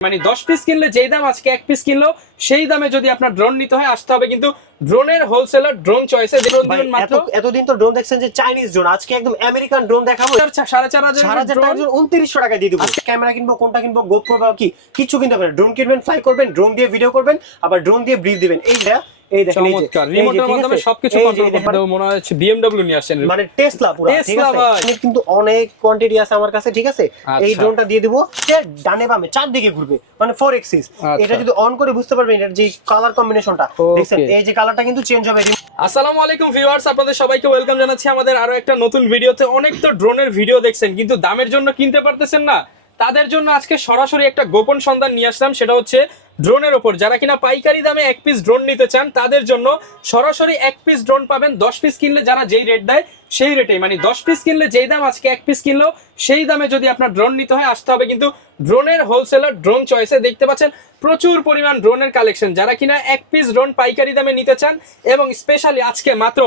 মানে দশ পিস কিনলে যেই দাম আজকে এক পিস কিনলো সেই দামে যদি আপনার ড্রোন নিতে হয় আসতে হবে কিন্তু ড্রোনের হোলসেলার ড্রোন চয়েসে ড্রোন দিবেন মাত্র এতদিন তো ড্রোন দেখছেন যে চাইনিজ ড্রোন আজকে একদম আমেরিকান ড্রোন দেখাবো। সাড়ে চার হাজার চার হাজার উনত্রিশশো টাকা দিয়ে দিবো। আজকে ক্যামেরা কিনবো কোনটা কিনবো গোপ্রো বা কি? কিছু কিনতে পারেন। ড্রোন কিনবেন ফ্লাই করবেন ড্রোন দিয়ে ভিডিও করবেন আবার ড্রোন দিয়ে ব্রিজ দিবেন। এইটা এই দেখেন চমৎকার। রিমোটের মাধ্যমে সবকিছু কন্ট্রোল করতে মনে হচ্ছে বিএমডব্লিউ নিয়ে আসছেন। মানে টেসলা পুরো ঠিক আছে? কিন্তু অনেক কোয়ান্টিটি আছে আমার কাছে ঠিক আছে? আচ্ছা। এই ড্রোনটা দিয়ে দিব সে ডানে বামে চারদিকে ঘুরবে মানে ফোর এক্সিস আচ্ছা। এটা যদি অন করে বুঝতে পারবেন এটার যে কালার কম্বিনেশনটা. দেখছেন? এই যে কালারটা কিন্তু চেঞ্জ হবে। আসসালামু আলাইকুম ভিউয়ার্স আপনাদের সবাইকে ওয়েলকাম জানাচ্ছি আমাদের আরও একটা নতুন ভিডিওতে অনেক তো ড্রোনের ভিডিও দেখছেন কিন্তু দামের জন্য কিনতে পারতেছেন না? তাদের জন্য আজকে সরাসরি একটা গোপন সন্ধান নিয়ে আসলাম, সেটা হচ্ছে ড্রোনের ওপর যারা কিনা পাইকারি দামে এক পিস ড্রোন নিতে চান, তাদের জন্য সরাসরি এক পিস ড্রোন পাবেন, দশ পিস কিনলে যারা যেই রেট দেয় সেই রেটেই মানে দশ পিস কিনলে যেই দাম আজকে এক পিস কিনলেও সেই দামে যদি আপনার ড্রোন নিতে হয়, আসতে হবে কিন্তু ড্রোনের হোলসেলার ড্রোন চয়েসে দেখতে পাচ্ছেন প্রচুর পরিমাণ ড্রোনের কালেকশন যারা কিনা এক পিস ড্রোন পাইকারি দামে নিতে চান এবং স্পেশালি আজকে মাত্র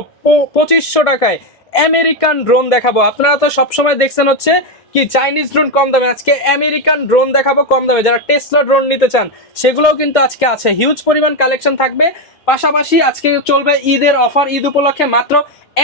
পঁচিশশো টাকায় আমেরিকান ড্রোন দেখাবো। আপনারা তো সবসময় দেখছেন হচ্ছে কি চাইনিজ ড্রোন কম দামে? আজকে আমেরিকান ড্রোন দেখাবো কম দামে। যারা টেসলা ড্রোন নিতে চান সেগুলোও কিন্তু আজকে আছে। হিউজ পরিমাণ কালেকশন থাকবে। পাশাপাশি আজকে চলবে ঈদের অফার ঈদ উপলক্ষে মাত্র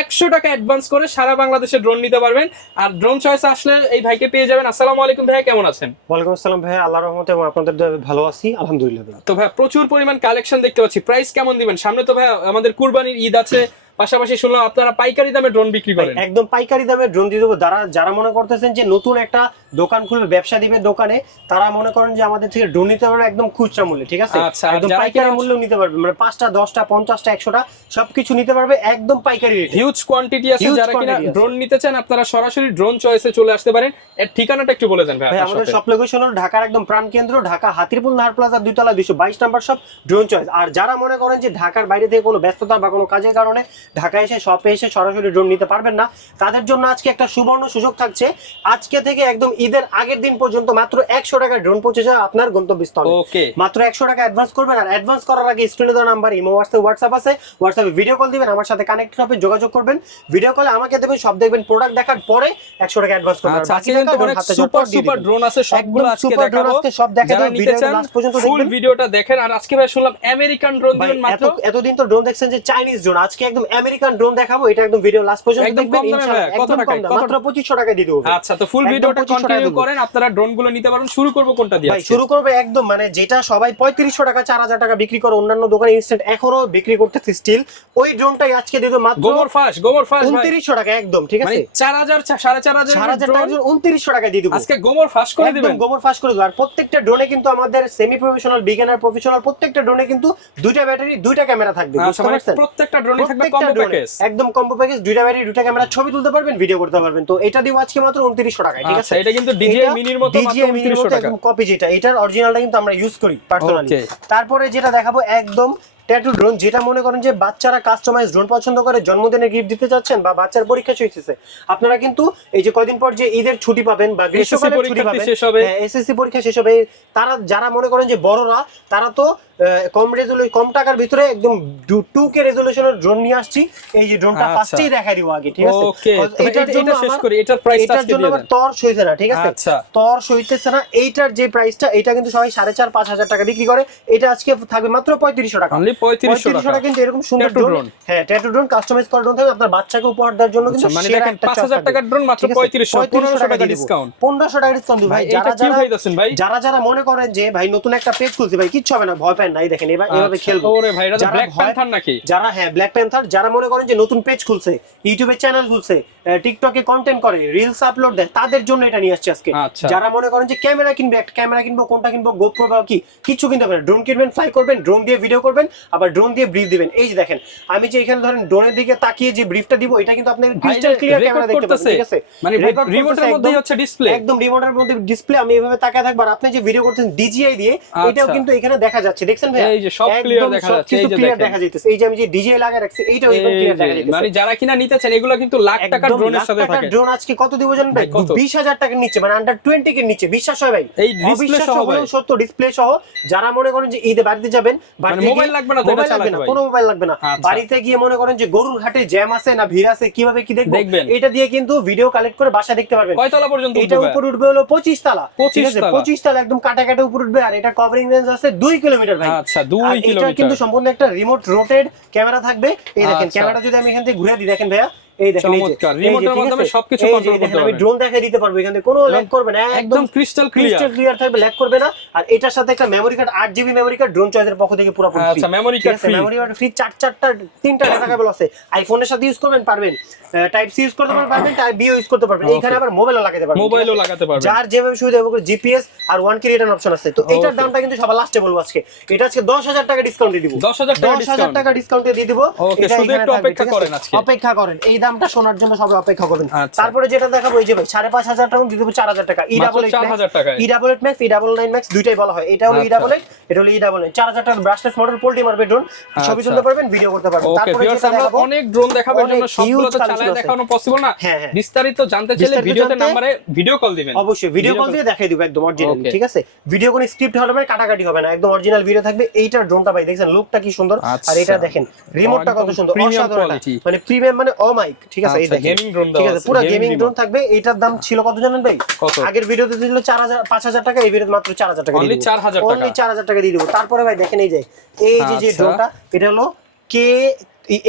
একশো টাকা অ্যাডভান্স করে সারা বাংলাদেশে ড্রোন নিতে পারবেন। আর ড্রোন চয়েস আসলে এই ভাইকে পেয়ে যাবেন। আসসালামু আলাইকুম ভাইয়া কেমন আছেন? ওয়ালাইকুম আসসালাম ভাই আল্লাহ রহমতে এবং আপনাদের ভালো আছি আলহামদুলিল্লাহ। তো ভাই প্রচুর পরিমাণ কালেকশন দেখতে পাচ্ছি। প্রাইস কেমন দিবেন? সামনে তো ভাই আমাদের কুরবানির ঈদ আছে। পাশাপাশি শুনলাম আপনারা পাইকারি দামে ড্রোন বিক্রি করেন। একদম পাইকারি দামে ড্রোন দিয়ে দেবো। যারা যারা মনে করতেছেন যে নতুন একটা দোকান খুলবে ব্যবসা দিবে দোকানে তারা মনে করেন যে আমাদের থেকে ড্রোন নিতে পারবে একদম খুচরা মূল্যে ঠিক আছে? আচ্ছা, একদম পাইকারি মূল্যেও নিতে পারবে। মানে পাঁচটা দশটা পঞ্চাশটা একশোটা সবকিছু নিতে পারবে একদম পাইকারি রেটে হিউজ কোয়ান্টিটি আছে যারা কিনা ড্রোন নিতে চান আপনারা সরাসরি ড্রোন চয়েসে চলে আসতে পারেন। এর ঠিকানাটা একটু বলে দেন ভাই ভাই আমাদের সব লোকেশন হলো ঢাকার একদম প্রাণ কেন্দ্র ঢাকা হাতিরপুল নাহার প্লাজা দুইতলা দুইশো বাইশ নাম্বার সব ড্রোন চয়েস আর যারা মনে করেন যে ঢাকার বাইরে থেকে কোনো ব্যস্ততা বা কোনো কাজের কারণে ঢাকা এসে শপে এসে সরাসরি ড্রোন নিতে পারবেন না। তাদের জন্য আজকে একটা সুবর্ণ সুযোগ থাকছে। আজকে থেকে একদম ঈদের আগের দিন পর্যন্ত মাত্র একশো টাকা ড্রোন পৌঁছে যাবে আপনার গন্তব্যস্থলে। ওকে মাত্র একশো টাকা অ্যাডভান্স করবেন আর অ্যাডভান্স করার আগে স্ক্রিনে দেওয়া নাম্বার ইমো হোয়াটসঅ্যাপ হোয়াটসঅ্যাপ আছে। হোয়াটসঅ্যাপে ভিডিও কল দিবেন আমার সাথে কানেক্ট হবে যোগাযোগ করবেন। ভিডিও কলে আমাকে দেবেন সব দেখবেন প্রোডাক্ট দেখার পরে একশো টাকা অ্যাডভান্স করবেন। আচ্ছা বাকি টাকা অনেক হাতে সুপার সুপার ড্রোন আছে সবগুলো আজকে দেখাবো। সব ভিডিওটা চান last পর্যন্ত ফুল ভিডিওটা দেখেন। আর আজকে ভাই শুনলাম আমেরিকান ড্রোন দিবেন মাত্র। এতদিন তো ড্রোন দেখছেন যে চাইনিজ ড্রোন আজকে একদম আমেরিকান ড্রোন দেখাবো এটা একদম ভিডিও লাস্ট পর্যন্ত দেখবেন ইনশাআল্লাহ, কত কত- মাত্র 2500 টাকা দিয়ে দেবো। আচ্ছা তো ফুল ভিডিওটা কন্টিনিউ করেন আপনারা ড্রোনগুলো নিতে পারবেন শুরু করব কোনটা দিয়ে ভাই? শুরু করবে একদম মানে যেটা সবাই পঁয়ত্রিশশো টাকা চার হাজার টাকা বিক্রি করে অন্যান্য দোকানে ইনস্ট্যান্ট এখনও বিক্রি করতেছে স্টিল ওই ড্রোনটাই আজকে দিয়ে দেবো মাত্র গোমর ফাঁস গোমর ফাঁস ভাই। উনত্রিশশো টাকা একদম ঠিক মানে আছে? চার হাজার সাড়ে চার হাজার চার হাজার টাকার জন্য উনত্রিশশো টাকা দিয়ে দেবো। আজকে গোমর ফাঁস করে দিবেন। গোবর ফাঁস করে দেবো। আর প্রত্যেকটা ড্রোনে কিন্তু আমাদের সেমি প্রফেশনাল বিগিনার প্রফেশনাল প্রত্যেকটা ড্রোনে কিন্তু দুইটা ব্যাটারি দুইটা ক্যামেরা থাকবে আচ্ছা বুঝতে মানে পারছেন? প্রত্যেকটা ড্রোনে থাকবে কম্বো প্যাকেজ একদম কম্বো প্যাকেজ দুইটা ব্যাটারি দুইটা ক্যামেরা ছবি তুলতে পারবেন ভিডিও করতে পারবেন। তো এটা দিয়ে আজকে মাত্র উনত্রিশশো টাকায় ঠিক আচ্ছা আছে? এটা কিন্তু ডিজে মিনির মতো মাত্র মিনির মতো একদম কপি যেটা এটার অরিজিনালটা কিন্তু আমরা ইউজ করি পার্সোনালি তারপরে যেটা দেখাবো একদম ট্যাটু ড্রোন যেটা মনে করেন যে বাচ্চারা কাস্টমাইজ ড্রোন পছন্দ করে জন্মদিনে গিফট দিতে চাচ্ছেন বা বাচ্চার পরীক্ষা হয়েছে আপনারা কিন্তু এই যে কয়দিন পর যে ঈদের ছুটি পাবেন বা গ্রীষ্মকালের ছুটি পাবেন শেষ হবে। এসএসসি পরীক্ষা শেষ হবে। তারা যারা মনে করেন যে বড়রা তারা তো কম রেজুলেশন কম টাকার ভিতরে একদম টু কে রেজুলেশনের ড্রোন নিয়ে আসছি। এই যে ড্রোনটা আচ্ছা। ফার্স্টেই দেখাই দিব আগে ঠিক আছে? এটার জন্য শেষ করি। এটার প্রাইসটা এটার জন্য আবার তর সইছে না ঠিক আছে? আচ্ছা। তর সইতেছে না এইটার যে প্রাইসটা এটা কিন্তু সবাই সাড়ে চার পাঁচ হাজার টাকা বিক্রি করে। এটা আজকে থাকবে মাত্র পঁয়ত্রিশশো টাকা। 3500 পঁয়ত্রিশশো টাকা। কিন্তু এরকম সুন্দর ড্রোন হ্যাঁ ট্যাটু ড্রোন কাস্টমাইজ করা ড্রোন থাকবে। আপনার বাচ্চাকে উপহার দেওয়ার জন্য কিন্তু আচ্ছা, মানে দেখেন একটা 5000 টাকার drone মাত্র ঠিক আছে? 3500, 1500 টাকা। 1500 টাকা ডিসকাউন্ট ভাই যারা যারা ভাই? যারা যারা মনে করেন যে ভাই নতুন একটা পেজ খুলছে ভাই কিচ্ছু হবে না ভয় পায় না এই দেখেন এবার এভাবে আচ্ছা, খেলব। ওরে ভাই এটা ব্ল্যাক প্যান্থার নাকি? যারা হ্যাঁ ব্ল্যাক প্যান্থার যারা মনে করেন যে নতুন পেজ খুলছে ইউটিউবে চ্যানেল খুলছে টিকটকে কন্টেন্ট করে রিলস আপলোড দেয় তাদের জন্য এটা নিয়ে আসছে আজকে। আচ্ছা। যারা মনে করেন যে ক্যামেরা কিনবে একটা ক্যামেরা কিনবো কোনটা কিনবো গোপ্রো বা কি? কিছু কিনতে পারেন ড্রোন কিনবেন ফ্লাই করবেন ড্রোন দিয়ে ভিডিও করবেন আবার ড্রোন দিয়ে ব্রিফ দিবেন। এই যে দেখেন আমি যে এখানে ধরেন ড্রোনের দিকে তাকিয়ে যে ব্রিফটা দিব এটা কিন্তু আপনার ক্রিস্টাল ক্লিয়ার ক্যামেরা দেখতে পাচ্ছেন ঠিক আছে? মানে রিমোটের মধ্যেই হচ্ছে ডিসপ্লে একদম রিমোটের মধ্যে ডিসপ্লে আমি এভাবে তাকায় থাকব আর আপনি যে ভিডিও করতেন ডিজিআই দিয়ে এটাও আচ্ছা। কিন্তু এখানে দেখা যাচ্ছে দেখছেন ভাই এই যে সব clear দেখা যাচ্ছে, এই যে ক্লিয়ার দেখা যাইতেছে। এই যে আমি যে ডিজিআই লাগায় রাখছি এইটাও একদম ক্লিয়ার দেখা যাইতেছে। মানে যারা কিনা নিতে চান এগুলো কিন্তু লাখ টাকার ড্রোনের সাথে থাকে। ড্রোন আজকে কত দিব জানেন ভাই? ভাই, কত? বিশ হাজার টাকার নিচে মানে আন্ডার টোয়েন্টি কে নিচে বিশ্বাস হয় ভাই? এই অবিশ্বাস্য সহ সত্য ডিসপ্লে সহ যারা মনে করেন যে ঈদে বাড়িতে যাবেন মানে বাড়িতে মোবাইল লাগবে লাগবে না মোবাইল লাগবে না কোনো মোবাইল লাগবে না। আচ্ছা। বাড়িতে গিয়ে মনে করেন যে গরুর হাটে জ্যাম আছে না ভিড় আছে কীভাবে কি দেখবেন। এটা দিয়ে কিন্তু ভিডিও কালেক্ট করে বাসা দেখতে পারবেন। কয়তলা পর্যন্ত এটা উপর উঠবে হলো পঁচিশ তলা। 25 ঠিক আছে? তালা। পঁচিশ তলা একদম কাটা কাটা উপর উঠবে আর এটা কভারিং রেঞ্জ আছে দুই কিলোমিটার ভাই। আচ্ছা দুই এটা কিলোমিটার কিন্তু সম্পূর্ণ একটা রিমোট রোটেড ক্যামেরা থাকবে। এই দেখেন আচ্ছা। ক্যামেরা যদি আমি এখান থেকে ঘুরে দিই দেখেন ভাইয়া এই দেখেন চমৎকার। রিমোটের মাধ্যমে সবকিছু দেখেন, করতে আমি ড্রোন দেখাই দিতে পারব এখান কোনো ল্যাগ করবে না একদম ক্রিস্টাল ক্লিয়ার ক্রিস্টাল ক্লিয়ার থাকবে ল্যাগ করবে না। আর এটার সাথে একটা মেমরি কার্ড আট জিবি মেমরি কার্ড ড্রোন চয়েসের পক্ষ থেকে পুরো আচ্ছা memory card free memory card free চার চারটা তিনটা ডাটা কেবল আছে। আইফোনের সাথে ইউজ করবেন পারবেন। টাইপ সি ইউজ করতে পারবেন টাইপ বি ইউজ করতে পারবেন। এইখানে আবার মোবাইলও লাগাতে পারবেন মোবাইলও লাগাতে পারবেন। যার যেভাবে সুবিধা হবে জিপিএস আর ওয়ান কে রিটার্ন অপশন আছে। তো এটার দামটা কিন্তু সবার লাস্টে বলব আজকে। এটা আজকে দশ হাজার টাকা ডিসকাউন্ট দিয়ে দিব। দশ হাজার টাকা ডিসকাউন্টে দিয়ে দিব। এটা শুধু একটু অপেক্ষা? করেন আজকে। অপেক্ষা করেন। এই দামটা শোনার জন্য সবাই অপেক্ষা করবেন। আচ্ছা। তারপরে যেটা দেখাবো এই যে ভাই সাড়ে পাঁচ হাজার টাকা দিয়ে দেবো চার হাজার টাকা। ই ডাবল এইট 4000 টাকায়। E double eight max E double nine max দুইটাই বলা হয়। এটা হলো ই আচ্ছা। ডাবল এইট এটা হলো ই ডাবল নাইন চার হাজার টাকা ব্রাশলেস মডেল পোল্ট্রি মারবে ড্রোন ছবি আচ্ছা। তুলতে পারবেন ভিডিও করতে পারবেন। তারপরে যেটা দেখাবো অনেক ড্রোন দেখাবার জন্য সবগুলো তো চালায় দেখানো পসিবল না? হ্যাঁ, হ্যাঁ। বিস্তারিত জানতে চাইলে ভিডিওতে নাম্বারে ভিডিও কল দিবেন। অবশ্যই ভিডিও কল দিয়ে দেখাই দিব একদম অরিজিনাল ঠিক আছে? ভিডিও কোনো স্ক্রিপ্ট হবে না কাটাকাটি হবে না একদম অরিজিনাল ভিডিও থাকবে। এইটার ড্রোনটা ভাই দেখছেন? লুকটা কি সুন্দর। আচ্ছা। আর এটা দেখেন রিমোটটা কত সুন্দর অসাধারণ মানে প্রিমিয়াম মানে অমাইক ঠিক আছে এই আচ্ছা, দেখেন ঠিক আছে পুরো গেমিং। ড্রোন থাকবে এটার দাম ছিল কত জানেন ভাই আগের ভিডিওতে ছিল চার হাজার পাঁচ হাজার টাকা এই ভিডিওতে মাত্র চার হাজার টাকা Only 4000 টাকা। অনলি চার হাজার টাকা দিয়ে দিব তারপরে ভাই দেখেন এই যে এই যে যে আচ্ছা। ড্রোনটা এটা হলো K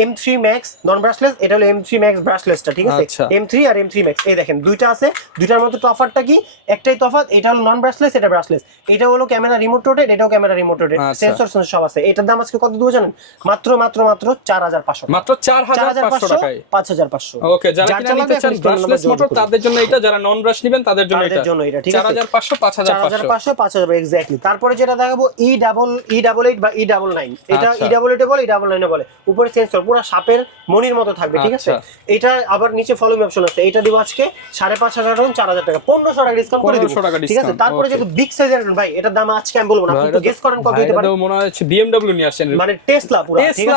M three max non brushless এটা হলো এম থ্রি ম্যাক্স ব্রাশলেসটা ঠিক আছে? আচ্ছা। এম থ্রি আর এম থ্রি ম্যাক্স এই দেখেন দুইটা আছে দুইটার মধ্যে তফাৎটা কি? একটাই তফাৎ এটা হলো নন ব্রাশলেস এটা ব্রাশলেস এটা হলো ক্যামেরা রিমোট রোটেড এটাও ক্যামেরা রিমোট রোটেড আচ্ছা। সেন্সর সেন্সর সব আছে। এটার দাম আজকে কত দেবো জানেন? মাত্র মাত্র মাত্র চার হাজার পাঁচশো মাত্র চার চার হাজার পাঁচশো পাঁচ হাজার পাঁচশো। ওকে যারা কিনা নিতে চান ব্রাশলেস মোটর তাদের জন্য এটা যারা নন ব্রাশ নেবেন তাদের জন্য এটা জন্য এটা, ঠিক চার আছে? হাজার পাঁচশো পাঁচ হাজার চার পাঁচশো পাঁচ হাজার এক্স্যাক্টলি তারপরে যেটা দেখাবো E double E double eight বা ই ডাবল নাইন এটা আচ্ছা। ই ডাবল এইটে বলে ই ডাবল নাইনে বলে। উপরে সেন্সর পুরো সাপের মনির মতো থাকবে ঠিক আছে? আচ্ছা। এটা আবার নিচে ফলোইং অপশন আছে। এটা দিব আজকে সাড়ে পাঁচ হাজার টাকা চার হাজার টাকা। পনেরোশো টাকা ডিসকাউন্ট করে দিব। ঠিক আছে? তারপরে যেহেতু বিগ সাইজের ভাই এটার দাম আজকে আমি বলব না আপনি একটু গেস করেন কত হতে পারে মনে হচ্ছে বিএমডব্লিউ নিয়ে মানে টেসলা পুরো ঠিক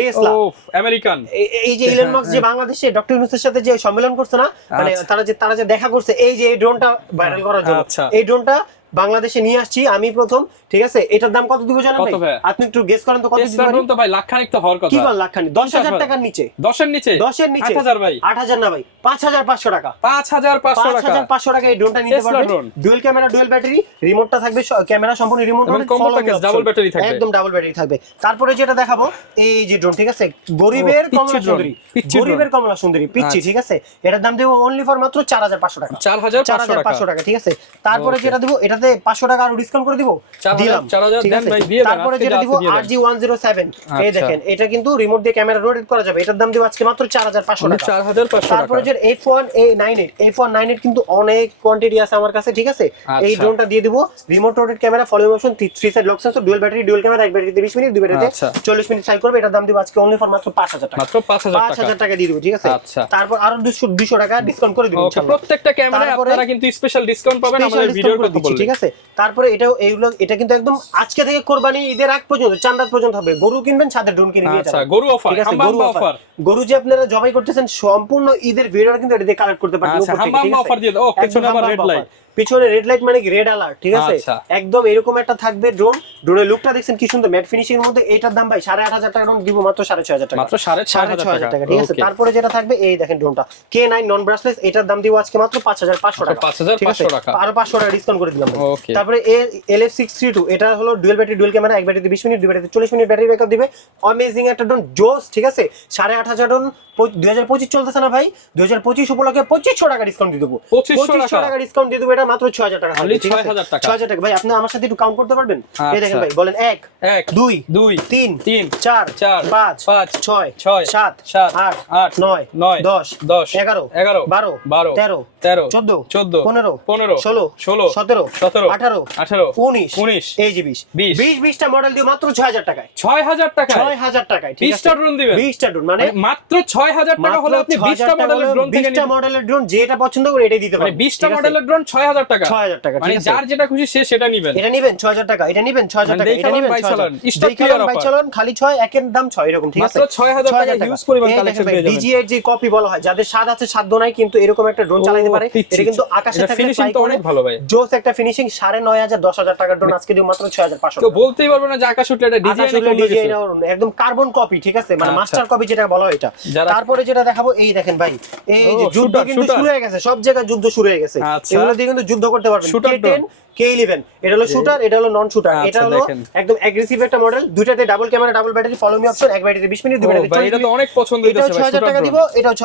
টেসলা আছে? আমেরিকান এই- যে ইলন মাস্ক যে বাংলাদেশে ডক্টর ইউনুসের সাথে যে সম্মেলন করছে না মানে আচ্ছা। তারা যে তারা যে দেখা করছে এই যে এই ড্রোনটা ভাইরাল করার জন্য আচ্ছা। এই ড্রোনটা বাংলাদেশে নিয়ে আসছি আমি প্রথম ঠিক আছে? এটার দাম কত দিব জানেন ভাই? আপনি একটু গেস করেন তো কত দিতে টেসলা পারি? তো ভাই লাখ খানিক তো হওয়ার কথা। কি বল লাখ খানি দশ হাজার ভাই। টাকার নিচে। দশের নিচে? দশের নিচে। আট হাজার ভাই। আট হাজার না ভাই পাঁচ হাজার পাঁচশো টাকা। পাঁচ হাজার পাঁচশো পাঁচ টাকা। হাজার পাঁচশো টাকা এই ড্রোনটা নিতে পারবেন। ডুয়েল ক্যামেরা ডুয়েল ব্যাটারি রিমোটটা থাকবে ক্যামেরা সম্পূর্ণ রিমোট এবং combo package, double battery থাকবে। একদম ডাবল ব্যাটারি থাকবে। তারপরে যেটা দেখাবো এই যে ড্রোন ঠিক আছে? গরিবের কমলা সুন্দরী। পিচ্চি গরিবের কমলা সুন্দরী পিচ্ছি আচ্ছা। ঠিক আছে? এটার দাম দেবো অনলি ফর মাত্র চার হাজার পাঁচশো টাকা। চার হাজার চার পাঁচশো হাজার টাকা। ঠিক আছে? তারপরে. যেটা দিব এটাতে পাঁচশো টাকা আরও ডিসকাউন্ট করে দিব? দিলাম। ঠিক আছে? তারপরে যেটা দিব আছে দিয়ে জি ওয়ান জিরো সেভেন এই আচ্ছা। দেখেন এটা কিন্তু রিমোট দিয়ে ক্যামেরা রোটেট করা যাবে। এটার দাম দিব আজকে মাত্র চার হাজার পাঁচশো টাকা। চার হাজার পাঁচশো তারপরে যে F one A nine eight F one nine eight কিন্তু অনেক কোয়ান্টিটি আছে আমার কাছে ঠিক আছে? এই আচ্ছা। ড্রোনটা দিয়ে দিব। Remote rotated camera following option three side lock sensor dual battery dual camera এক ব্যাটারিতে বিশ মিনিট দুই ব্যাটারিতে আচ্ছা। চল্লিশ মিনিট সাইড করবে। এটার দাম দিব আজকে অনলি ফর মাত্র পাঁচ হাজার টাকা। মাত্র পাঁচ হাজার পাঁচ টাকা হাজার টাকা। দিয়ে দিব ঠিক আছে? আচ্ছা। তারপর আরও দুশো দুশো টাকা ডিসকাউন্ট করে দিব প্রত্যেকটা ক্যামেরা আপনারা কিন্তু স্পেশাল ডিসকাউন্ট পাবেন আমাদের ভিডিওর কথা বললে ঠিক আছে? তারপরে এটা এইগুলো এটা কিন্তু একদম আজকে থেকে কোরবানি ঈদের আগ পর্যন্ত চান্দাত পর্যন্ত হবে। গরু কিনবেন সাথে ড্রোন কিনে নিয়ে আচ্ছা যাবেন। গরু অফার ঠিক আছে গরু অফার অফার গরু যে আপনারা জবাই করতেছেন সম্পূর্ণ ঈদের ভিডিওটা কিন্তু এটা দিয়ে কালেক্ট করতে পারবেন আচ্ছা, উপর থেকে, ঠিক আছে? offer দিয়ে দাও। পেছনে আবার রেড লাইট পিছনে রেড লাইট মানে কি রেড অ্যালার্ট ঠিক আছে? আচ্ছা। একদম এরকম একটা থাকবে ড্রোন ড্রোনের লুকটা দেখছেন কি সুন্দর? ম্যাট ফিনিশিং এর মধ্যে এইটার দাম ভাই সাড়ে আট হাজার টাকা দিব মাত্র সাড়ে ছয় হাজার টাকা। মাত্র সাড়ে ছয় সাড়ে হাজার ছয় হাজার টাকা। ঠিক আছে? তারপরে যেটা থাকবে এই দেখেন ড্রোনটা কে নাইন নন ব্রাসলেস এটার দাম দিব আজকে মাত্র পাঁচ হাজার পাঁচশো টাকা। 5500 টাকা। আরও পাঁচশো টাকা ডিসকাউন্ট করে দিলাম. তারপরে L F six three two এটা হলো ডুয়েল ব্যাটারি ডুয়েল ক্যামেরা এক ব্যাটারিতে বিশ মিনিট দুই ব্যাটারিতে চল্লিশ মিনিট ব্যাটারি ব্যাকআপ দিবে। অ্যামেজিং একটা ড্রোন জোস ঠিক আছে? সাড়ে আট হাজার ড্রোন দুই হাজার পঁচিশ চলতেছে না ভাই? দুই হাজার পঁচিশ উপলক্ষে পঁচিশশো টাকা ডিসকাউন্ট দিয়ে দেবো। 2500 টাকা। ডিসকাউন্ট দিয়ে দেবো এটা মাত্র ছয় হাজার টাকা। আছে? 6000 টাকা। 6000 টাকা। ভাই আপনি আমার সাথে একটু কাউন্ট করতে পারবেন? এই দেখেন আচ্ছা। ভাই বলেন এক এক দুই দুই তিন তিন চার চার পাঁচ পাঁচ ছয় ছয় সাত সাত আট আট নয় নয় দশ দশ এগারো এগারো বারো বারো তেরো তেরো চোদ্দ চোদ্দ পনেরো পনেরো ষোলো ষোলো সতেরো সতেরো আঠারো আঠারো উনিশ উনিশ এই যে বিশ বিশ। বিশ বিশটা মডেল দিয়ে মাত্র ছয় হাজার টাকায়। ছয় হাজার টাকা ছয় হাজার টাকায় বিশটা ড্রোন দিবেন। বিশটা ড্রোন মানে মানে মাত্র ছয় হাজার টাকা হলে আপনি বিশটা মডেলের ড্রোন বিশটা মডেলের ড্রোন যেটা পছন্দ করে এটাই দিতে মানে পারবেন বিশটা মডেলের ড্রোন ছয় হাজার হাজার টাকা। ছয় হাজার টাকা মানে যার যেটা খুশি সে সেটা নিবেন। এটা নিবেন ছয় হাজার টাকা এটা নিবেন মানে টাকা এটা নিবেন বাই ছয় হাজার। চালান। Stock দেখে clear লন, বাই চালান, খালি ছয় একের দাম ছয় এরকম ঠিক আছে? 6000 টাকা হিউজ পরিমাণ কালেকশন পেয়ে যাবেন। ডিজি যে কপি বলা হয় যাদের স্বাদ আছে সাধ্য নাই কিন্তু এরকম একটা ড্রোন চালাতে পারে। এটা কিন্তু আকাশে এটা থাকলে তো অনেক ভালো ভাই। জোস একটা ফিনিশিং সাড়ে নয় হাজার দশ হাজার টাকার ড্রোন আজকে দিও মাত্র ছয় হাজার বলতেই পারবে না যে আকাশ উঠলে এটা আকাশ ডিজাইন উঠলে ডিজাইন একদম কার্বন কপি ঠিক আছে? মানে আচ্ছা। মাস্টার কপি যেটা বলা হয় এটা। তারপরে যেটা দেখাবো এই দেখেন ভাই এই যে যুদ্ধ কিন্তু শুরু হয়ে গেছে সব জায়গায় যুদ্ধ শুরু হয়ে গেছে। আচ্ছা। এগুলো দিয়ে কিন্তু যুদ্ধ করতে পারবেন। কে ইলেভেন এটা হলো শুটার এটা হলো নন শুটার আচ্ছা, এটা হলো একদম অ্যাগ্রেসিভ একটা মডেল দুইটাতে double camera double battery follow me option এক ব্যাটারিতে বিশ মিনিট দুই ব্যাটারিতে এটা তো অনেক পছন্দ ছয় হাজার টাকা দিব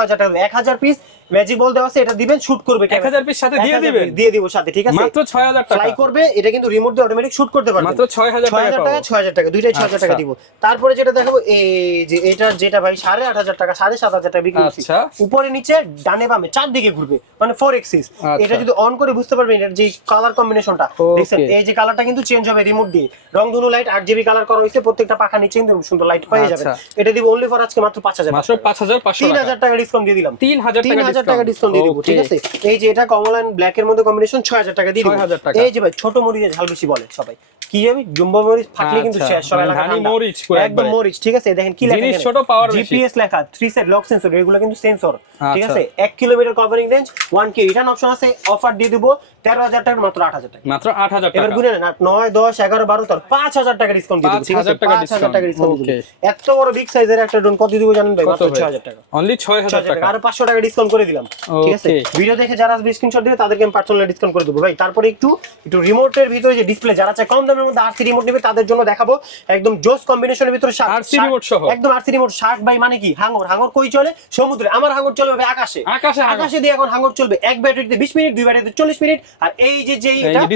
হাজার টাকা দিব। এক হাজার পিস ম্যাজিক বল দেওয়া আছে এটা দিবেন শুট করবে 1000 piece সাথে দিয়ে দিবেন? দিয়ে দিব সাথে ঠিক আছে? মাত্র 6000 টাকা। ফ্লাই করবে এটা কিন্তু রিমোট দিয়ে অটোমেটিক শুট করতে পারবে মাত্র 6000 ছয় টাকা হাজার টাকা ছয় হাজার টাকা দুইটাই ছয় হাজার টাকা আচ্ছা। দিব। তারপরে যেটা দেখাবো এই যে এটা যেটা ভাই সাড়ে আট হাজার টাকা সাড়ে সাত হাজার টাকা বিক্রি করছি। আচ্ছা। উপরে নিচে ডানে বামে চারদিকে ঘুরবে মানে ফোর এক্সিস। এটা যদি অন করে বুঝতে পারবেন এটার যে কালার কম্বিনেশনটা দেখছেন এই যে কালারটা কিন্তু চেঞ্জ হবে রিমোট দিয়ে। রংধনু লাইট আট জিবি কালার করা হয়েছে প্রত্যেকটা পাখা নিচে কিন্তু সুন্দর লাইট পেয়ে যাবে। আচ্ছা। এটা দিব অনলি ফর আজকে মাত্র পাঁচ হাজার মাত্র 5500 তিন হাজার টাকা ডিসকাউন্ট দিয়ে দিলাম। 3000 তিন হাজার টাকা ডিসকাউন্ট দিয়ে দিব ঠিক আছে? এই যে এটা কমলা এন্ড ব্ল্যাক এর মধ্যে কম্বিনেশন ছয় হাজার টাকা দিয়ে দিব। এই যে ভাই ছোট মরিচে ঝাল বেশি বলে সবাই। কি যাবি জুম্বো মরিচ ফাটলে কিন্তু আচ্ছা, শেষ সবাই লাগা মরিচ একদম মরিচ ঠিক আছে? দেখেন কি লেখা ছোট, বেশি। জিপিএস লেখা থ্রি সেট লক সেন্সর এগুলো কিন্তু সেন্সর ঠিক আচ্ছা। আছে? এক kilometre covering range one key return option আছে অফার দিয়ে দিব তেরো হাজার টাকা মাত্র আট হাজার টাকা। মাত্র 8000 এবার টাকা। গুনে নেন আট, নয় দশ এগারো বারো তেরো পাঁচ হাজার টাকা ডিসকাউন্ট দিয়ে দিব ঠিক আছে? 5,000 টাকা ডিসকাউন্ট এত বড় বিগ সাইজের একটা ড্রোন কত দিব জানেন ভাই? মাত্র ভাই? ছয় হাজার টাকা। অনলি ছয় 6000 হাজার টাকা। আরও পাঁচশো টাকা ডিসকাউন্ট করে দিলাম ঠিক আছে? ভিডিও দেখে যারা আসবে স্ক্রিনশট দিবে তাদেরকে আমি পার্সোনালি ডিসকাউন্ট করে দেবো। ভাই তারপরে একটু একটু রিমোটের ভিতরে যে ডিসপ্লে যারা চায় কম দামের মধ্যে আরসি রিমোট নেবে তাদের জন্য দেখাবো একদম জোস কম্বিনেশনের ভিতরে RC remote সহ? একদম আরসি রিমোট শার্ক ভাই মানে কি? হাঙ্গর হাঙ্গর কই চলে? সমুদ্রে। আমার হাঙ্গর চলবে আকাশে। আকাশে আকাশে দিয়ে এখন হাঙ্গর চলবে। এক ব্যাটারিতে 20 মিনিট দুই ব্যাটারিতে 40 মিনিট। আর এই যে যে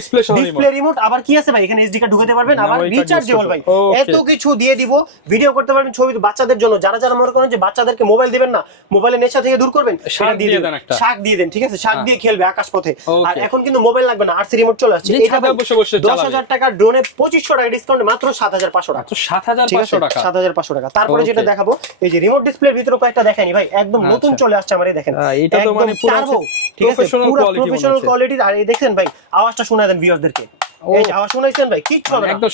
display সহ ডিসপ্লে রিমোট আবার কি আছে ভাই? এখানে এসডি কার্ড ঢুকাতে পারবেন আবার রিচার্জেবল ভাই। এত কিছু দিয়ে দিব ভিডিও করতে পারবেন ছবি বাচ্চাদের জন্য। যারা যারা মনে করেন যে বাচ্চাদেরকে মোবাইল দিবেন না মোবাইলের নেশা থেকে দূর করবেন সেটা দিয়ে দেন একটা। শাক দিয়ে দেন ঠিক আছে? শাক হ্যাঁ। দিয়ে খেলবে আকাশ পথে আর এখন কিন্তু মোবাইল লাগবে না আরসি রিমোট চলে আসছে। এটা বসে বসে দশ চালাবে। হাজার টাকা ড্রোনে পঁচিশশো টাকা ডিসকাউন্ট মাত্র সাত হাজার পাঁচশো টাকা। মাত্র 7500 টাকা। সাত হাজার পাঁচশো টাকা। তারপরে যেটা দেখাবো এই যে রিমোট ডিসপ্লের ভিতরে কয়েকটা দেখাইনি ভাই। একদম আচ্ছা। নতুন চলে আসছে আমার এই দেখেন। এটা তো মানে পুরো ঠিক আছে? পুরো প্রফেশনাল। কোয়ালিটির আর এই দেখেন ভাই আওয়াজটা শোনা দেন ভিউয়ারদেরকে এই যে আওয়াজ শুনাইছেন ভাই কিচ্ছু না। একদম।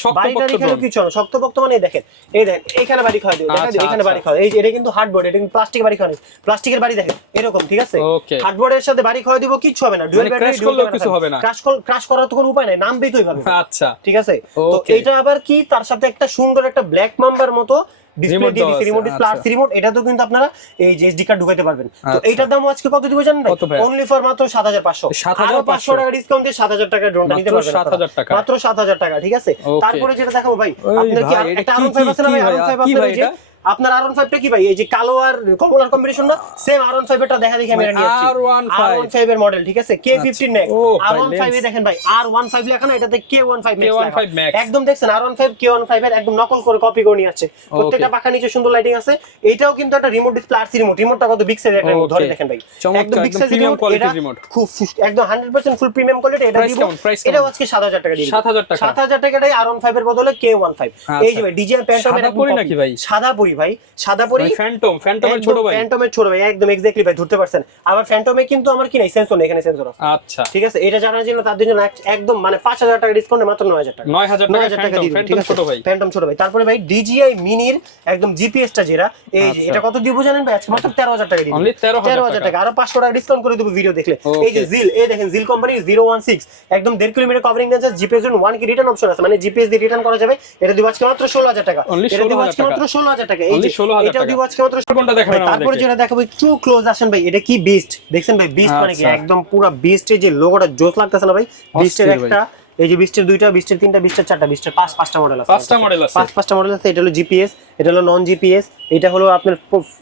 কিচ্ছু না শক্তপোক্ত মানে দেখেন। এই দেখেন এখানে বাড়ি খাওয়া দেখা আচ্ছা, এখানে আচ্ছা। বাড়ি খাওয়া এই এটা কিন্তু হার্ডবোর্ড এটা কিন্তু প্লাস্টিকের বাড়ি খাওয়া নেই প্লাস্টিকের বাড়ি দেখেন এরকম ঠিক আছে. হার্ডবোর্ডের সাথে বাড়ি খাওয়া দিব কিচ্ছু হবে না। ডুয়েল মানে ব্যাটারি করলেও কিছু হবে না। ক্রাশ ক্রাশ করার তো কোনো উপায় নাই নামবেই তো এইভাবে। আচ্ছা। ঠিক আছে? তো এটা আবার কি? তার সাথে একটা সুন্দর একটা ব্ল্যাক মাম্বার মতো ডিসপ্লে দিয়ে দেওয়া দিচ্ছে আছে, রিমোট ডিসপ্লে আর আচ্ছা। রিমোট এটা তো কিন্তু আপনারা এই যে এসডি কার্ড ঢুকাতে পারবেন তো আচ্ছা। এইটার দাম আজকে কত দিব জানেন? অনলি ফর মাত্র 7500 7,500 আরও 500 টাকা ডিসকাউন্ট দিয়ে 7000 টাকা ড্রোনটা নিতে পারবেন আপনারা। 7,000 টাকা। মাত্র 7000 টাকা ঠিক আছে তারপরে যেটা দেখাবো ভাই ওই আপনার কি আর- ফাইভ আছে না ভাই ফাইভ যে এটা? আপনার আরন ফাইভটা কি ভাই? এই যে কালো আর কমলার কম্বিনেশনটা সেম আরন ফাইভটা দেখা দেখি আমি এটা নিয়ে আসছি। R15 আর ফাইভ এর মডেল ঠিক আছে? K fifteen oh, R one five. দেখেন ভাই আর ওয়ান ফাইভ লেখা না এটাতে কে ওয়ান ফাইভ K15 Max। একদম দেখছেন R one five K one five এর একদম নকল করে কপি করে নিয়ে আসছে। প্রত্যেকটা পাখা নিচে সুন্দর লাইটিং আছে। এটাও কিন্তু একটা রিমোট ডিসপ্লে আরসি রিমোট রিমোটটা কত বিগ সাইজ একটা ধরে দেখেন ভাই। একদম বিগ সাইজ রিমোট এটা খুব একদম 100% ফুল প্রিমিয়াম কোয়ালিটি এটা দিব? এটাও আজকে 7000 টাকা দিয়ে 7,000 টাকা। 7000 টাকাটাই আর ওয়ান ফাইভ এর বদলে কে ওয়ান ফাইভ এই যে ভাই ডিজিআই প্যান্টমের সাদা পরি নাকি ভাই? সাদা পরি ভাই সাদা পরি ফ্যান্টম ফ্যান্টমের ছোট ভাই। ফ্যান্টমের ছোট ভাই একদম এক্স্যাক্টলি ভাই ধরতে পারছেন। আবার ফ্যান্টমে কিন্তু আমার কি নাই? সেন্সর নেই এখানে সেন্সর আছে। আচ্ছা। ঠিক আছে? এটা জানার জন্য তাদের জন্য একদম মানে পাঁচ হাজার টাকা ডিসকাউন্টে মাত্র নয় হাজার টাকা। 9000 টাকা 9000 টাকা ফ্যান্টম দিয়ে ফ্যান্টম ছোট ভাই। ফ্যান্টম ছোট ভাই। তারপরে ভাই ডিজিআই মিনির একদম জিপিএসটা যেটা এই যে আচ্ছা। এটা কত দিব জানেন ভাই? আজকে মাত্র তেরো হাজার টাকা দিয়ে Only 13,000 তেরো হাজার টাকা। আরও পাঁচশো টাকা ডিসকাউন্ট করে দেবো ভিডিও দেখলে। এই যে জিল এই দেখেন জিল কোম্পানি জিরো ওয়ান সিক্স একদম দেড় কিলোমিটার কভারিং রেঞ্জ জিপিএস জন্য ওয়ান কি রিটার্ন অপশন আছে। মানে জিপিএস দিয়ে রিটার্ন করা যাবে। এটা দিব আজকে মাত্র ষোলো হাজার টাকা। Only এটা দিব আজকে মাত্র ষোলো হাজার টাকা এই যে 16,000 এটাও টাকা। দিব আজকে মাত্র কোনটা দেখাবেন তারপরে যেটা দেখাবো একটু ক্লোজ আসেন ভাই এটা কি বিস্ট দেখছেন ভাই বিস্ট মানে কি আচ্ছা। একদম পুরো বিস্টের যে লোগোটা জোস লাগতেছে না ভাই বিস্টের একটা এই যে বিস্টের দুইটা বিস্টের তিনটা বিস্টের চারটা বিস্টের পাঁচ পাঁচটা মডেল আছে পাঁচটা মডেল আছে। পাঁচ পাঁচটা মডেল আছে এটা হলো জিপিএস এটা হলো নন জিপিএস এটা হলো আপনার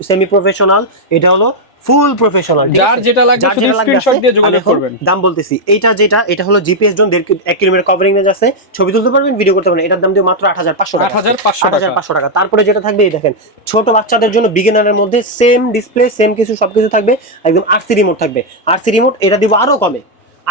সেমি প্রফেশনাল এটা হলো ফুল প্রফেশনাল যার যেটা লাগবে শুধু স্ক্রিনশট দিয়ে যোগাযোগ করবেন। দাম বলতেছি এটা যেটা এটা হলো জিপিএস জোন দেড় কি- কিলোমিটার কভারিং রেঞ্জ আছে ছবি তুলতে পারবেন ভিডিও করতে পারবেন এটার দাম দিয়ে মাত্র আট হাজার পাঁচশো টাকা। 8,500 টাকা। 8,500 টাকা। তারপরে যেটা থাকবে এই দেখেন ছোট বাচ্চাদের জন্য বিগিনারের মধ্যে সেম ডিসপ্লে সেম কিছু সবকিছু থাকবে একদম আরসি রিমোট থাকবে। আরসি রিমোট এটা দিব আরও কমে।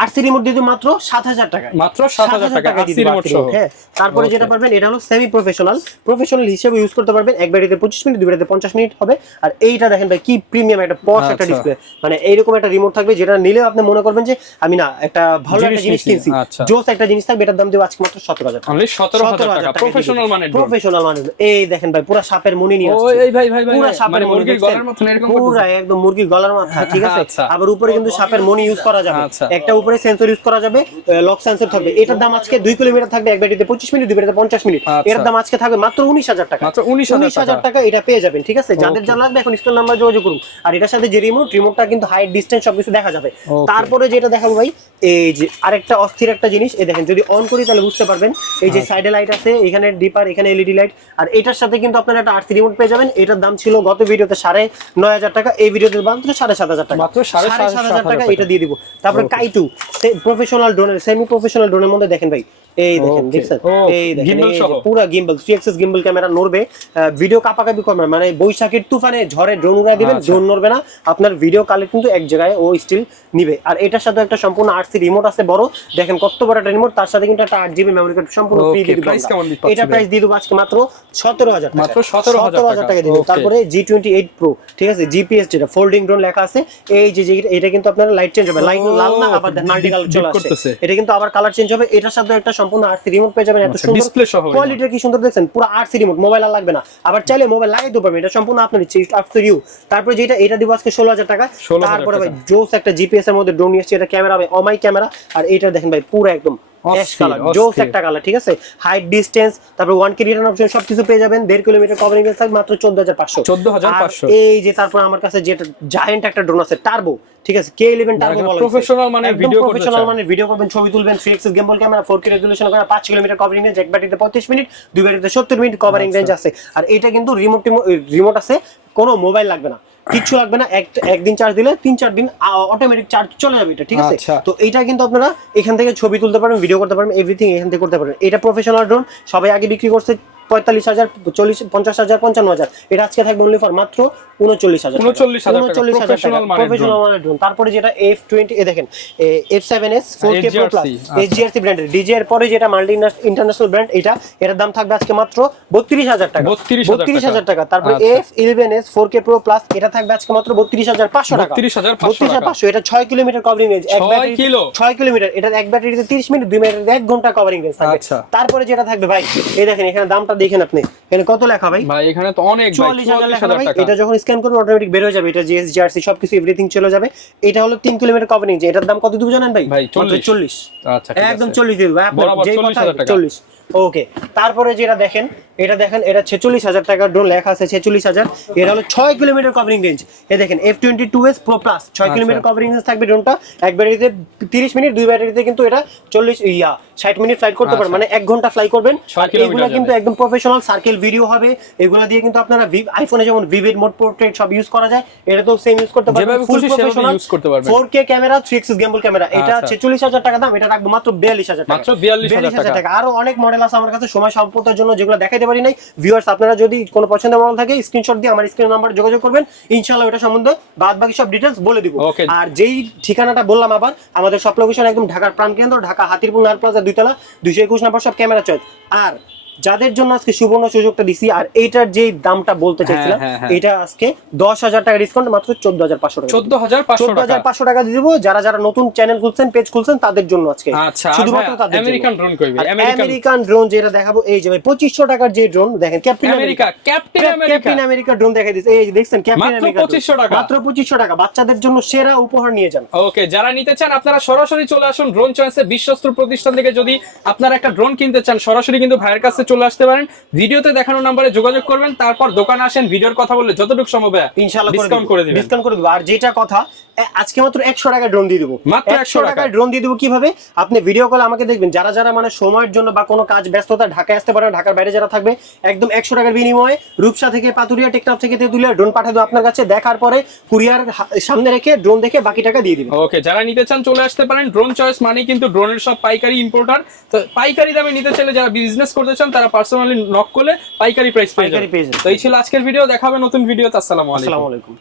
আরসি রিমোট দিয়ে মাত্র সাত হাজার টাকা মাত্র সাত হাজার টাকা আরসি রিমোট হ্যাঁ তারপরে যেটা পারবেন এটা হলো সেমি প্রফেশনাল প্রফেশনাল হিসেবে ইউজ করতে পারবেন এক ব্যাটারিতে পঁচিশ মিনিট দুই ব্যাটারিতে পঞ্চাশ মিনিট হবে। আর এইটা দেখেন ভাই কি প্রিমিয়াম একটা পশ একটা আচ্ছা। ডিসপ্লে মানে এইরকম একটা রিমোট থাকবে যেটা নিলেও আপনি মনে করবেন যে আমি না একটা ভালো একটা জিনিস কিনছি। আচ্ছা। জোস একটা জিনিস থাকবে এটার দাম দেবো আজকে মাত্র সতেরো হাজার সতেরো হাজার টাকা প্রফেশনাল মানে প্রফেশনাল মানে এই দেখেন ভাই পুরো সাপের মনি নিয়ে এই ভাই ভাই পুরা সাপের মানে মুরগির গলার মতন এরকম পুরা একদম মুরগির গলার মাথা ঠিক আছে? আচ্ছা। আবার উপরে কিন্তু সাপের মনি ইউজ করা যাবে। আচ্ছা। একটা উপরে সেন্সর ইউজ করা যাবে লক সেন্সর থাকবে। এটার দাম আজকে দুই কিলোমিটার থাকবে এক ব্যাটারিতে পঁচিশ মিনিট দুই ব্যাটারিতে পঞ্চাশ মিনিট। আচ্ছা। এটার দাম আজকে থাকবে মাত্র উনিশ হাজার টাকা। মাত্র উনিশ হাজার টাকা। এটা পেয়ে যাবেন ঠিক আছে? যাদের. যা লাগবে এখন স্ক্রিন নাম্বার যোগাযোগ করুন। আর এটার সাথে যে রিমোট রিমোটটা কিন্তু হাইট ডিস্টেন্স সবকিছু দেখা যাবে. তারপরে যেটা দেখাবো ভাই এই যে আরেকটা অস্থির একটা জিনিস এই দেখেন যদি অন করি তাহলে বুঝতে পারবেন এই যে আচ্ছা। সাইডে লাইট আছে এখানে ডিপার এখানে এলইডি লাইট আর এটার সাথে কিন্তু আপনারা একটা আরসি রিমোট পেয়ে যাবেন। এটার দাম ছিল গত ভিডিওতে সাড়ে নয় হাজার টাকা এই ভিডিওতে মাত্র সাড়ে সাত হাজার টাকা। মাত্র সাড়ে সাত হাজার টাকা। এটা দিয়ে দিব। তারপরে কাইটু প্রফেশনাল ড্রোনের সেমি প্রফেশনাল ড্রোনের মধ্যে দেখেন ভাই এই দেখেন দেখছেন? এই দেখেন। পুরো gimbal three axis gimbal camera নড়বে। ভিডিও কাপাকাপি করবে মানে বৈশাখীর তুফানে ঝড়ে ড্রোন উড়াই দিবেন আচ্ছা। ড্রোন নড়বে না। আপনার ভিডিও কালে কিন্তু এক জায়গায় ও স্টিল নিবে। আর এটার সাথে একটা সম্পূর্ণ আরসি রিমোট আছে বড়। দেখেন কত বড় একটা রিমোট তার সাথে কিন্তু একটা আট জিবি মেমোরি কার্ড সম্পূর্ণ ফ্রি দিয়ে দিব এটা প্রাইস দিয়ে দেবো আজকে মাত্র সতেরো হাজার মাত্র 17,000 টাকা। টাকা দিয়ে দেবো। Okay. তারপরে জি টোয়েন্টি এইট প্রো ঠিক আছে? জিপিএস যেটা ফোল্ডিং ড্রোন লেখা আছে। এই যে এটা কিন্তু আপনার লাইট চেঞ্জ হবে। লাইট Oh, লাল না আবার মাল্টি কালার চলে। আসছে। এটা কিন্তু আবার কালার চেঞ্জ হবে। এটার সাথে একটা সম্পূর্ণ আরসি রিমোট পেয়ে যাবেন এত আচ্ছা, সুন্দর সহ কোয়ালিটি কি সুন্দর দেখছেন? পুরো আরসি রিমোট মোবাইল আর লাগবে না। আবার চাইলে মোবাইল লাগাইতে পারবেন এটা সম্পূর্ণ আপনার ইচ্ছে আপ টু ইউ তারপরে যেটা এটা দিব আজকে ষোলো হাজার টাকা। তারপরে ভাই জোস একটা জিপিএস এর মধ্যে ড্রোন নিয়ে এসছে এটা ক্যামেরা ভাই অমাই ক্যামেরা আর এটা দেখেন ভাই পুরো একদম অ্যাশ অস্থির, কালার জোস একটা কালার ঠিক আছে? হাইট ডিস্টেন্স তারপর ওয়ান কে রিটার্ন অপশন সবকিছু পেয়ে যাবেন। দেড় কিলোমিটার কভারিং থাকবে মাত্র চোদ্দ হাজার পাঁচশো। 14,500 এই যে তারপর আমার কাছে যেটা জায়ান্ট একটা ড্রোন আছে টার্বো ঠিক আছে? কে ইলেভেন টার্বো বলা professional মানের video প্রফেশনাল মানে ভিডিও করবেন ছবি তুলবেন three axis gimbal camera four K resolution করে পাঁচ কিলোমিটার কভারিং রেঞ্জ এক ব্যাটারিতে পঁয়ত্রিশ মিনিট দুই ব্যাটারিতে সত্তর মিনিট কভারিং রেঞ্জ আছে। আর এটা কিন্তু রিমোট রিমোট আছে কোনো মোবাইল লাগবে না। কিচ্ছু লাগবে না এক একদিন চার্জ দিলে তিন চার দিন অটোমেটিক চার্জ চলে যাবে এটা ঠিক আছে আচ্ছা। তো এটা কিন্তু আপনারা এখান থেকে ছবি তুলতে পারবেন ভিডিও করতে পারবেন এভরিথিং এখান থেকে করতে পারবেন এটা প্রফেশনাল ড্রোন সবাই আগে বিক্রি করছে পঁয়তাল্লিশ হাজার চল্লিশ পঞ্চাশ হাজার পঞ্চান্ন হাজার। এটা আজকে থাকবে অনলি ফর মাত্র উনচল্লিশ হাজার 39,000 টাকা, উনচল্লিশ হাজার প্রফেশনাল মানের ড্রোন তারপরে যেটা এফ টোয়েন্টি এ দেখেন F seven S four K pro plus. HGRC ব্র্যান্ডের ডিজে এর পরে যেটা মাল্টি ইন্টারন্যাশনাল ব্র্যান্ড এটা এটার দাম থাকবে আজকে মাত্র বত্রিশ হাজার টাকা। 32,000 বত্রিশ হাজার টাকা। তারপরে। F eleven S four K pro plus এটা থাকবে আজকে মাত্র বত্রিশ হাজার পাঁচশো টাকা। 32,500 বত্রিশ হাজার পাঁচশো এটা ছয় কিলোমিটার কভারিং রেঞ্জ এক ছয় ব্যাটারি ছয় কিলোমিটার এটা এক ব্যাটারিতে তিরিশ মিনিট দুই মিনিটে এক ঘণ্টা কভারিং রেঞ্জ থাকবে। আচ্ছা। তারপরে যেটা থাকবে ভাই এই দেখেন এখানে দামটা দেখেন আপনি। এখানে কত লেখা ভাই? ভাই এখানে তো অনেক ভাই চুয়াল্লিশ হাজার লেখা ভাই। এটা যখন স্ক্যান করবে অটোমেটিক বের হয়ে যাবে। এটা জিএস জিআরসি সবকিছু এভরিথিং চলে যাবে। এটা হলো তিন কিলোমিটার কভারিং এটার দাম কত দিব জানেন ভাই? ভাই, 40 চল্লিশ। আচ্ছা একদম আছে। চল্লিশ দিব। ভাই আপনার যে কথা টাকা। চল্লিশ। ওকে তারপরে যেটা দেখেন এটা দেখেন এটা ছেচল্লিশ হাজার টাকার ড্রোন লেখা আছে ছেচল্লিশ হাজার। এটা হলো ছয় কিলোমিটার কভারিং রেঞ্জ এ দেখেন F twenty two S pro plus ছয় আচ্ছা। কিলোমিটার কভারিং রেঞ্জ থাকবে ড্রোনটা এক ব্যাটারিতে তিরিশ মিনিট দুই ব্যাটারিতে কিন্তু এটা চল্লিশ ইয়া ষাট মিনিট ফ্লাইট করতে পারবেন আচ্ছা। মানে এক ঘণ্টা ফ্লাই করবেন। এগুলা কিন্তু একদম প্রফেশনাল সার্কেল ভিডিও হবে। এগুলো দিয়ে কিন্তু আপনারা আইফোনে যেমন ভিভিড মোড পোর্ট্রেট সব ইউজ করা যায় এটা তো সেম ইউজ করতে পারবেন। ফুল প্রফেশনাল use করতে পারবেন। 4K ক্যামেরা 3 গেমবল ক্যামেরা এটা আচ্ছা। 46000 টাকা দাম এটা রাখব মাত্র 42000 টাকা। মাত্র 42,000 টাকা। টাকা। আরও অনেক মডেল আছে আমার কাছে সময় স্বল্পতার জন্য যেগুলো দেখাইতে পারি নাই। ভিউয়ার্স আপনারা যদি কোনো পছন্দের মডেল থাকে স্ক্রিনশট দিয়ে আমার স্ক্রিন নাম্বার যোগাযোগ করবেন। ইনশাআল্লাহ এটা সম্বন্ধে বাদ বাকি সব ডিটেলস বলে দিব. আর যেই ঠিকানাটা বললাম আবার আমাদের সব লোকেশন একদম ঢাকার প্রাণকেন্দ্র ঢাকা হাতিরপুর নার প্লাজা দুইতলা দুইশো একুশ নম্বর সব ক্যামেরা চয়েস আর যাদের জন্য আজকে সুবর্ণ সুযোগটা দিছি আর এইটার যে দামটা বলতে চাইছিলাম হ্যাঁ, হ্যাঁ। এটা আজকে দশ হাজার টাকা ডিসকাউন্ট মাত্র চোদ্দ হাজার পাঁচশো টাকা চোদ্দ হাজার পাঁচশো চোদ্দ হাজার টাকা। পাঁচশো টাকা দিয়ে দেবো। যারা যারা নতুন চ্যানেল খুলছেন পেজ খুলছেন তাদের জন্য আজকে। আচ্ছা শুধুমাত্র তাদের আমেরিকান ড্রোন আমেরিকান ড্রোন যেটা দেখাবো এই যে পঁচিশশো টাকার যে ড্রোন দেখেন captain America captain America drone দেখা দিচ্ছে এই যে দেখছেন ক্যাপ্টেন মাত্র আমেরিকা 2500 টাকা। মাত্র পঁচিশশো টাকা। বাচ্চাদের জন্য সেরা উপহার নিয়ে যান। ওকে যারা নিতে চান আপনারা সরাসরি চলে আসুন। ড্রোন চয়েসে বিশ্বস্ত প্রতিষ্ঠান থেকে যদি আপনারা একটা ড্রোন কিনতে চান সরাসরি কিন্তু ভাইয়ের কাছে চলে আসতে পারেন। ভিডিওতে দেখানো নাম্বারে যোগাযোগ করবেন তারপর দোকানে আসেন ভিডিওর কথা বললে যতটুকু সম্ভব ইনশাআল্লাহ ডিসকাউন্ট করে দিবেন। ডিসকাউন্ট করে দেবো। আর যেটা কথা আজকে মাত্র একশো টাকা ড্রোন দিয়ে দেবো। মাত্র একশো টাকা। টাকায় ড্রোন দিয়ে দেবো কীভাবে? আপনি ভিডিও কলে আমাকে দেখবেন যারা যারা মানে সময়ের জন্য বা কোনো কাজ ব্যস্ততা ঢাকায় আসতে পারেন ঢাকার বাইরে যারা থাকবে একদম একশো টাকার বিনিময়ে রূপসা থেকে পাতুরিয়া টেকনাফ থেকে তেতুলিয়া ড্রোন পাঠিয়ে দেবো আপনার কাছে। দেখার পরে কুরিয়ার সামনে রেখে ড্রোন দেখে বাকি টাকা দিয়ে দিবেন। ওকে যারা নিতে চান চলে আসতে পারেন। ড্রোন চয়েস মানে কিন্তু ড্রোনের সব পাইকারি ইম্পোর্টার তো পাইকারি দামে নিতে চাইলে যারা বিজনেস করতে চান তারা পার্সোনালি নক করলে পাইকারি প্রাইস পাইকারি পেয়ে যাবে। তো এই ছিল আজকের ভিডিও দেখাবে নতুন ভিডিওতে আসসালামু আলাইকুম। আসসালামু আলাইকুম।